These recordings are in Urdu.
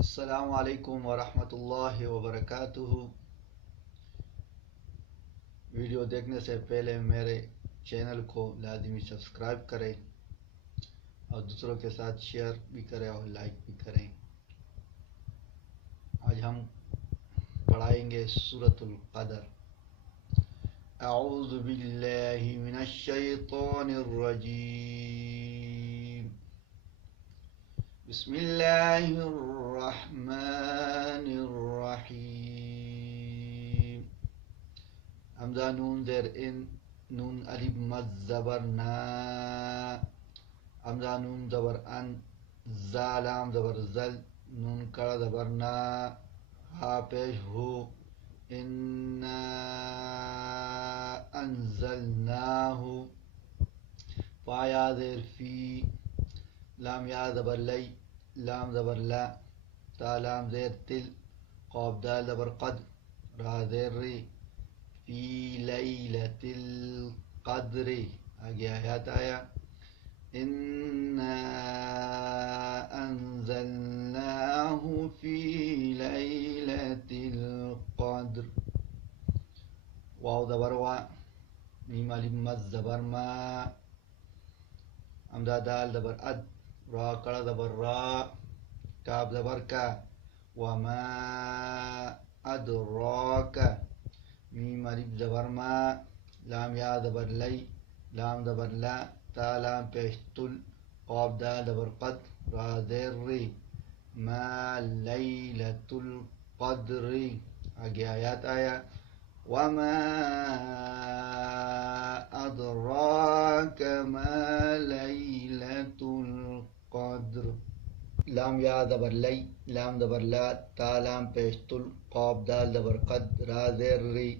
السلام علیکم ورحمۃ اللہ وبرکاتہ۔ ویڈیو دیکھنے سے پہلے میرے چینل کو لازمی سبسکرائب کریں اور دوسروں کے ساتھ شیئر بھی کریں اور لائک بھی کریں۔ آج ہم پڑھائیں گے سورۃ القدر۔ اعوذ باللہ من الشیطان الرجیم، بسم اللہ الرحمن الرحیم۔ حمزہ نون زیر ان، نون الف مد زبر نا، حمزہ نون زبر ان، زا لام زبر زل، نون کڑا زبر نا، ہا پیش ہو، انا انزلناہ، فا یا زیر فی، لام یا زبر لی، لام زبر لا، تا لام زیر تل، قاف دال زبر قد، را زیر ری، فی لیلۃ القدر۔ آگے آیات آیا، انا انزلناہ فی لیلۃ القدر۔ واو زبر وا، میم الف مد زبر ما، حمزہ دال زبر اد، را کڑا زبر را، کاف زبر کا، وما ادراک، میم الف زبر ما، لام یا زبر لی، لام زبر لا، تا لام پیش تل، قاف دال زبر قد، را زیر ری، ما لیلۃ القدر۔ آگے آیات آیا، وما ادراک ما لیلۃ القدر، لام یا زبر لی، لام زبر لا، تا لام پیش تل، قاف دال زبر قد، را زیر ری،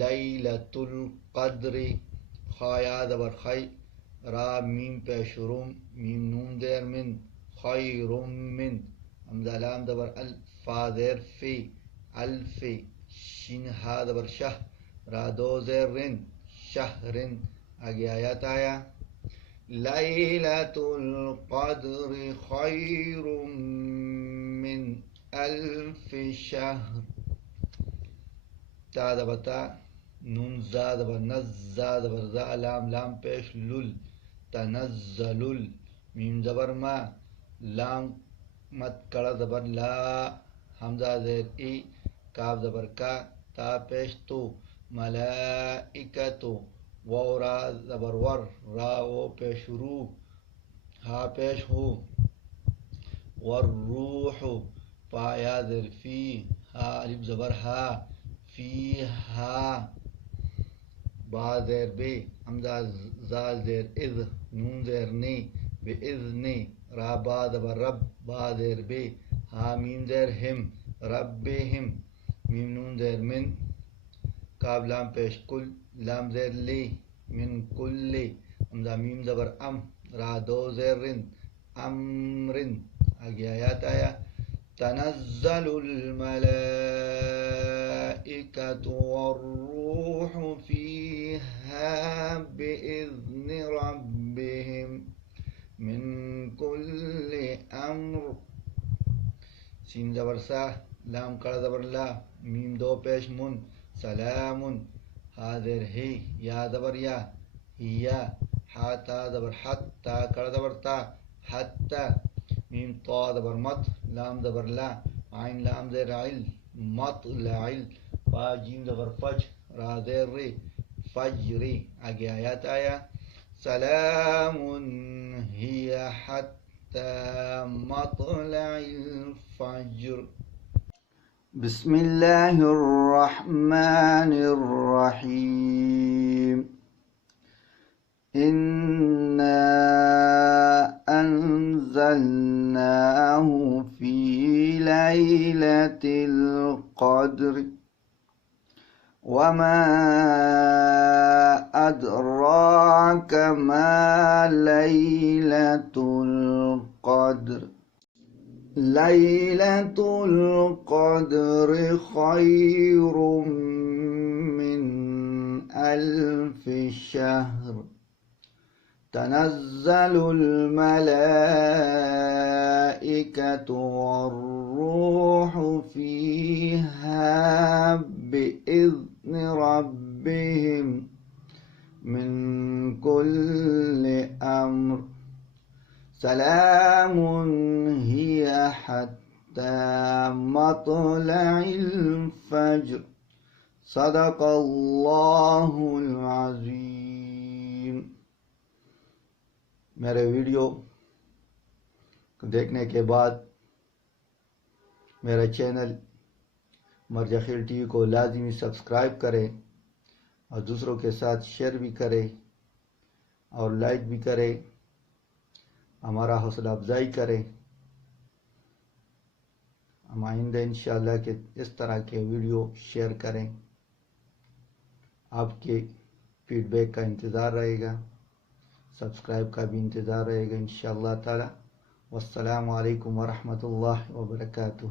لیلۃ القدر۔ خا یا زبر خی، را میم پیش روم، میم نون زیر من، خیر من، حمزہ لام زبر ال، فا زیر فی، الف، شین ہا زبر شہ، را دو زیر رن، شہرن۔ آگے آیات آیا، لیلۃ القدر خیر من الف شہر، تا زبر تا، نون زا زبر نز، زا زبر زا، لام لام پیش لل، تنزل، میم زبر ما، لام مد کڑا زبر لا، حمزہ زیر ای، کاف زبر کا، تا پیش تو، ملائکۃ، واو را زبر ور، را او پیش رو، ہا پیش ہو، والروح، فا یا زیر فی، ہا الف زبر ہا، فی ہا، با زیر بے، حمزہ زال زیر اذ، نون زیر نی، بے اذن، را با زبر رب، با زیر بے، ہا میم زیر ہم، ربہم، میم نون زیر من، کاف لام پیش کل، لام زیر لی، من کل، حمزہ میم زبر ام، را دو زیر رن، امرن۔ آگے آیات آیا، تنزل الملائکۃ والروح فیہا بإذن ربہم من کل امر، سین زبر سا، لام کڑا زبر لا، میم دو پیش من، سلام، ہا زیر ہی، یا زبر یا، ہیا، ہا تا زبر حت، تا کڑا زبر تا، حتی، میم طا زبر مت، لام زبر لا، عین لام زیر عل، مطلع، فا جیم زبر فج، را زیر ری، فجری۔ آگے آیات آیا، سلام ہی حتی مطلع الفجر۔ بسم اللہ الرحمن الرحیم، انا انزلناہ فی لیلۃ القدر، وما ادراک ما لیلۃ القدر، لیلۃ القدر خیر من الف شہر، تنزل الملائكة والروح فيها بإذن ربهم من كل أمر سلام هي حتى مطلع الفجر صدق اللہ العظیم۔ میرے ویڈیو دیکھنے کے بعد میرا چینل مرجع خیل ٹی وی کو لازمی سبسکرائب کریں اور دوسروں کے ساتھ شیئر بھی کریں اور لائک بھی کریں، ہمارا حوصلہ افزائی کریں۔ ہم آئندہ انشاءاللہ کہ اس طرح کے ویڈیو شیئر کریں۔ آپ کے فیڈ بیک کا انتظار رہے گا، سبسکرائب کا بھی انتظار رہے گا انشاءاللہ تعالی۔ والسلام علیکم ورحمۃ اللہ وبرکاتہ۔